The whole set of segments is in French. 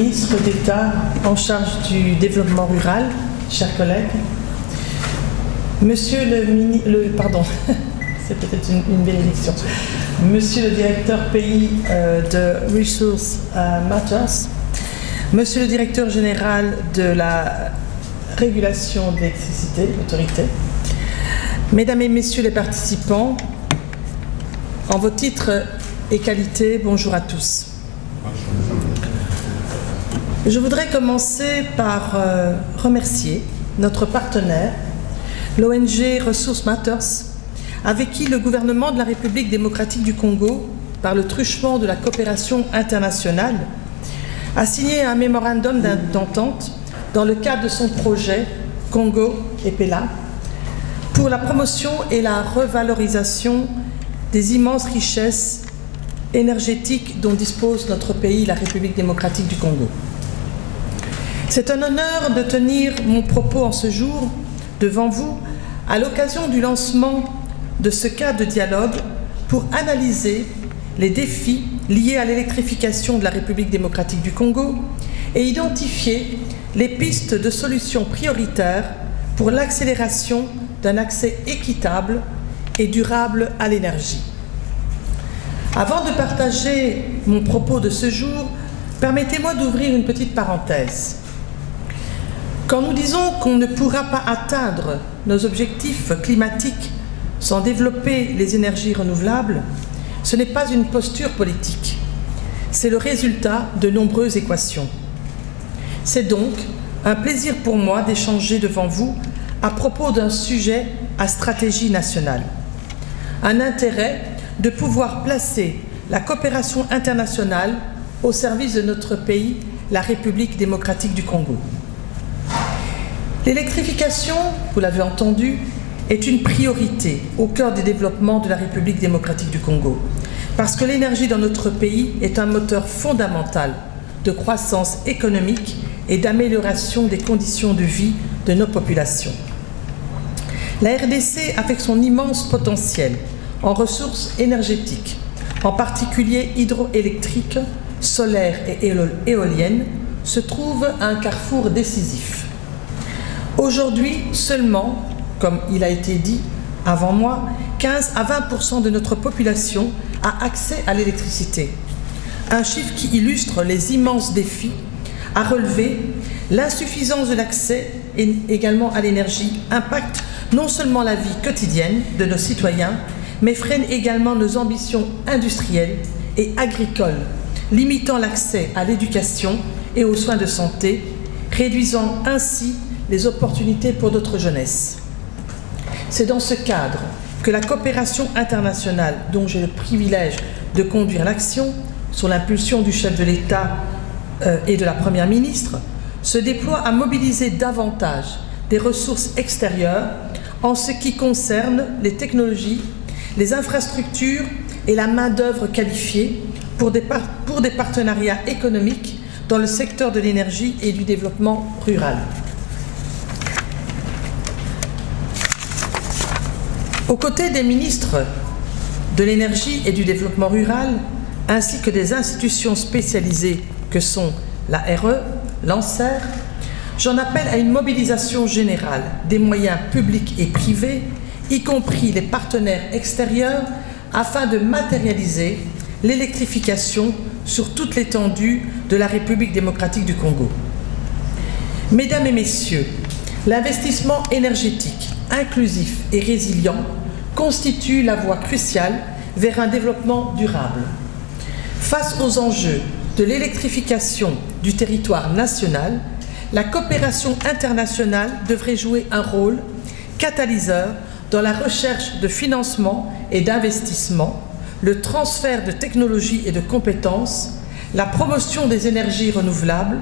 ministre d'État en charge du développement rural, chers collègues, Monsieur c'est peut-être une bénédiction. Monsieur le directeur pays de Resource Matters, Monsieur le directeur général de la régulation de l'électricité, l'autorité, Mesdames et Messieurs les participants, en vos titres et qualités, bonjour à tous. Je voudrais commencer par remercier notre partenaire, l'ONG Resource Matters, avec qui le gouvernement de la République démocratique du Congo, par le truchement de la coopération internationale, a signé un mémorandum d'entente dans le cadre de son projet Congo et Pela pour la promotion et la revalorisation des immenses richesses énergétiques dont dispose notre pays, la République démocratique du Congo. C'est un honneur de tenir mon propos en ce jour devant vous à l'occasion du lancement de ce cadre de dialogue pour analyser les défis liés à l'électrification de la République démocratique du Congo et identifier les pistes de solutions prioritaires pour l'accélération d'un accès équitable et durable à l'énergie. Avant de partager mon propos de ce jour, permettez-moi d'ouvrir une petite parenthèse. Quand nous disons qu'on ne pourra pas atteindre nos objectifs climatiques sans développer les énergies renouvelables, ce n'est pas une posture politique, c'est le résultat de nombreuses équations. C'est donc un plaisir pour moi d'échanger devant vous à propos d'un sujet à stratégie nationale. Un intérêt de pouvoir placer la coopération internationale au service de notre pays, la République démocratique du Congo. L'électrification, vous l'avez entendu, est une priorité au cœur du développement de la République démocratique du Congo, parce que l'énergie dans notre pays est un moteur fondamental de croissance économique et d'amélioration des conditions de vie de nos populations. La RDC, avec son immense potentiel en ressources énergétiques, en particulier hydroélectriques, solaires et éoliennes, se trouve à un carrefour décisif. Aujourd'hui, seulement, comme il a été dit avant moi, 15 à 20% de notre population a accès à l'électricité. Un chiffre qui illustre les immenses défis à relever. L'insuffisance de l'accès également à l'énergie impacte non seulement la vie quotidienne de nos citoyens, mais freine également nos ambitions industrielles et agricoles, limitant l'accès à l'éducation et aux soins de santé, réduisant ainsi les opportunités pour notre jeunesse. C'est dans ce cadre que la coopération internationale, dont j'ai le privilège de conduire l'action, sous l'impulsion du chef de l'État et de la Première ministre, se déploie à mobiliser davantage des ressources extérieures en ce qui concerne les technologies, les infrastructures et la main-d'œuvre qualifiée pour des partenariats économiques dans le secteur de l'énergie et du développement rural. Aux côtés des ministres de l'énergie et du développement rural, ainsi que des institutions spécialisées que sont la RE, l'ANSER, j'en appelle à une mobilisation générale des moyens publics et privés, y compris les partenaires extérieurs, afin de matérialiser l'électrification sur toute l'étendue de la République démocratique du Congo. Mesdames et Messieurs, l'investissement énergétique inclusif et résilient constitue la voie cruciale vers un développement durable. Face aux enjeux de l'électrification du territoire national, la coopération internationale devrait jouer un rôle catalyseur dans la recherche de financement et d'investissement, le transfert de technologies et de compétences, la promotion des énergies renouvelables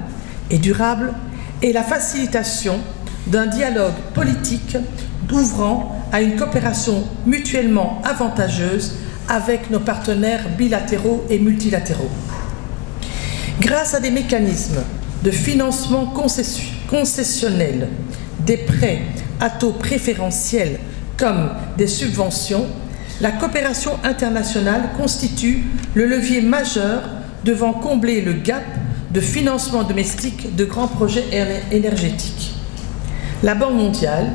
et durables et la facilitation d'un dialogue politique ouvrant à une coopération mutuellement avantageuse avec nos partenaires bilatéraux et multilatéraux. Grâce à des mécanismes de financement concessionnel, des prêts à taux préférentiels comme des subventions, la coopération internationale constitue le levier majeur devant combler le gap de financement domestique de grands projets énergétiques. La Banque mondiale,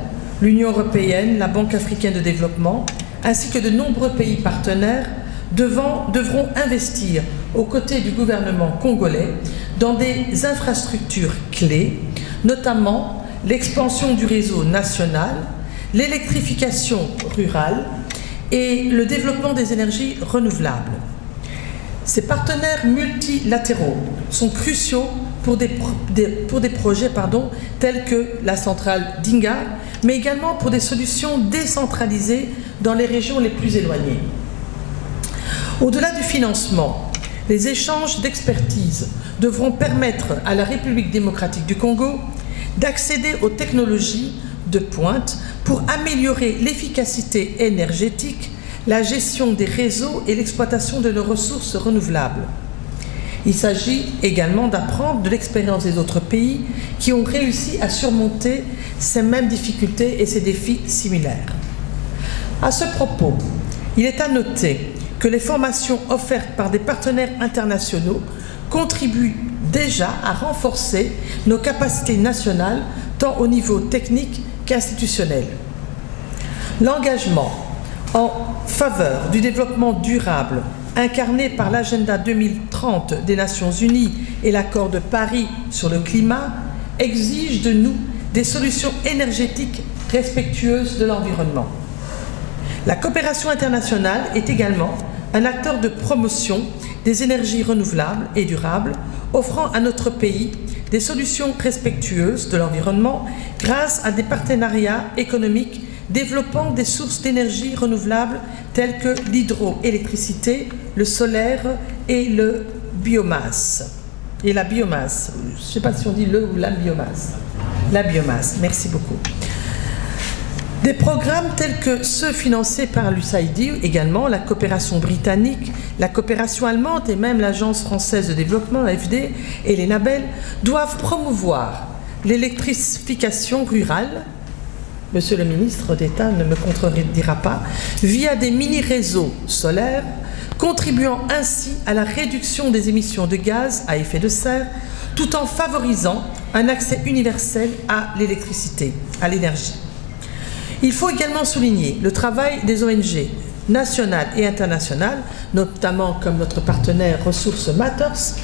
l'Union européenne, la Banque africaine de développement, ainsi que de nombreux pays partenaires devront investir aux côtés du gouvernement congolais dans des infrastructures clés, notamment l'expansion du réseau national, l'électrification rurale et le développement des énergies renouvelables. Ces partenaires multilatéraux sont cruciaux pour des projets tels que la centrale d'Inga, mais également pour des solutions décentralisées dans les régions les plus éloignées. Au-delà du financement, les échanges d'expertise devront permettre à la République démocratique du Congo d'accéder aux technologies de pointe pour améliorer l'efficacité énergétique, la gestion des réseaux et l'exploitation de nos ressources renouvelables. Il s'agit également d'apprendre de l'expérience des autres pays qui ont réussi à surmonter ces mêmes difficultés et ces défis similaires. À ce propos, il est à noter que les formations offertes par des partenaires internationaux contribuent déjà à renforcer nos capacités nationales, tant au niveau technique qu'institutionnel. L'engagement en faveur du développement durable incarné par l'agenda 2030 des Nations Unies et l'accord de Paris sur le climat exige de nous des solutions énergétiques respectueuses de l'environnement. La coopération internationale est également un acteur de promotion des énergies renouvelables et durables, offrant à notre pays des solutions respectueuses de l'environnement grâce à des partenariats économiques développant des sources d'énergie renouvelables telles que l'hydroélectricité, le solaire et le biomasse. Et la biomasse, je ne sais pas si on dit le ou la biomasse. La biomasse, merci beaucoup. Des programmes tels que ceux financés par l'USAID, également la coopération britannique, la coopération allemande et même l'Agence française de développement, AFD, et les labels, doivent promouvoir l'électrification rurale, Monsieur le ministre d'État ne me contredira pas, via des mini-réseaux solaires, contribuant ainsi à la réduction des émissions de gaz à effet de serre, tout en favorisant un accès universel à l'électricité, à l'énergie. Il faut également souligner le travail des ONG nationales et internationales, notamment comme notre partenaire Ressources Matters,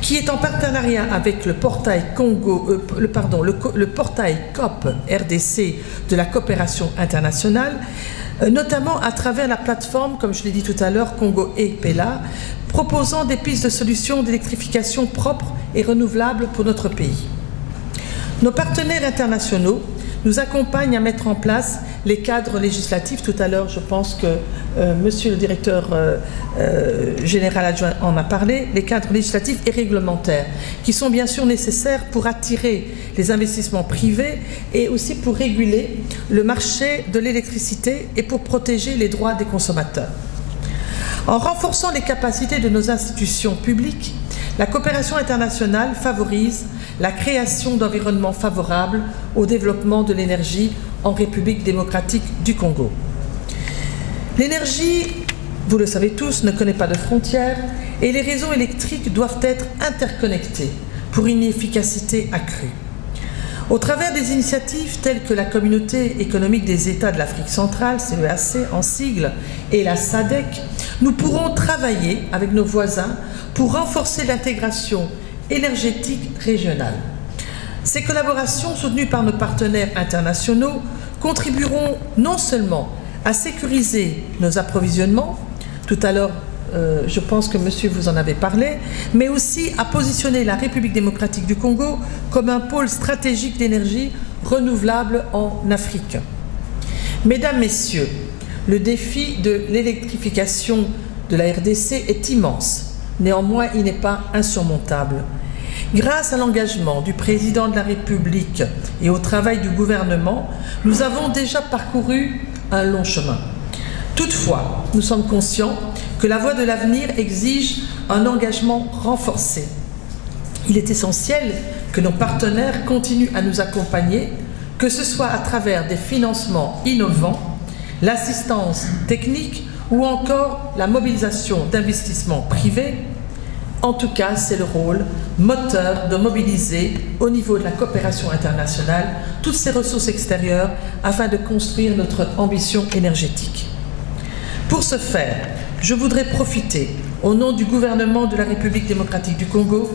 qui est en partenariat avec le portail le portail COP RDC de la coopération internationale, notamment à travers la plateforme, comme je l'ai dit tout à l'heure, Congo et Pela, proposant des pistes de solutions d'électrification propres et renouvelables pour notre pays. Nos partenaires internationaux nous accompagnent à mettre en place les cadres législatifs. Tout à l'heure, je pense que Monsieur le directeur général adjoint en a parlé, les cadres législatifs et réglementaires, qui sont bien sûr nécessaires pour attirer les investissements privés et aussi pour réguler le marché de l'électricité et pour protéger les droits des consommateurs. En renforçant les capacités de nos institutions publiques, la coopération internationale favorise la création d'environnements favorables au développement de l'énergie en République démocratique du Congo. L'énergie, vous le savez tous, ne connaît pas de frontières et les réseaux électriques doivent être interconnectés pour une efficacité accrue. Au travers des initiatives telles que la Communauté économique des États de l'Afrique centrale, CEAC en sigle, et la SADC, nous pourrons travailler avec nos voisins pour renforcer l'intégration énergétique régionale. Ces collaborations, soutenues par nos partenaires internationaux, contribueront non seulement à sécuriser nos approvisionnements, tout à l'heure je pense que monsieur vous en avez parlé, mais aussi à positionner la République démocratique du Congo comme un pôle stratégique d'énergie renouvelable en Afrique. Mesdames, Messieurs, le défi de l'électrification de la RDC est immense. Néanmoins, il n'est pas insurmontable. Grâce à l'engagement du président de la République et au travail du gouvernement, nous avons déjà parcouru un long chemin. Toutefois, nous sommes conscients que la voie de l'avenir exige un engagement renforcé. Il est essentiel que nos partenaires continuent à nous accompagner, que ce soit à travers des financements innovants, l'assistance technique ou encore la mobilisation d'investissements privés, En tout cas, c'est le rôle moteur de mobiliser au niveau de la coopération internationale toutes ces ressources extérieures afin de construire notre ambition énergétique. Pour ce faire, je voudrais profiter, au nom du gouvernement de la République démocratique du Congo,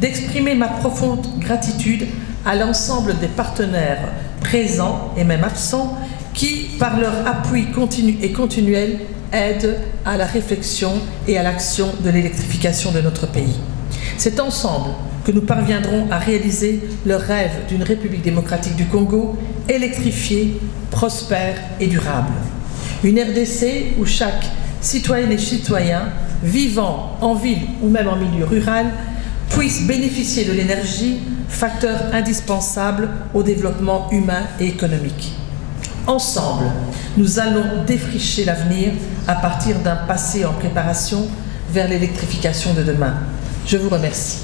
d'exprimer ma profonde gratitude à l'ensemble des partenaires présents et même absents qui, par leur appui continu et continuel, aident à la réflexion et à l'action de l'électrification de notre pays. C'est ensemble que nous parviendrons à réaliser le rêve d'une République démocratique du Congo électrifiée, prospère et durable. Une RDC où chaque citoyenne et citoyen, vivant en ville ou même en milieu rural, puisse bénéficier de l'énergie, facteur indispensable au développement humain et économique. Ensemble, nous allons défricher l'avenir à partir d'un passé en préparation vers l'électrification de demain. Je vous remercie.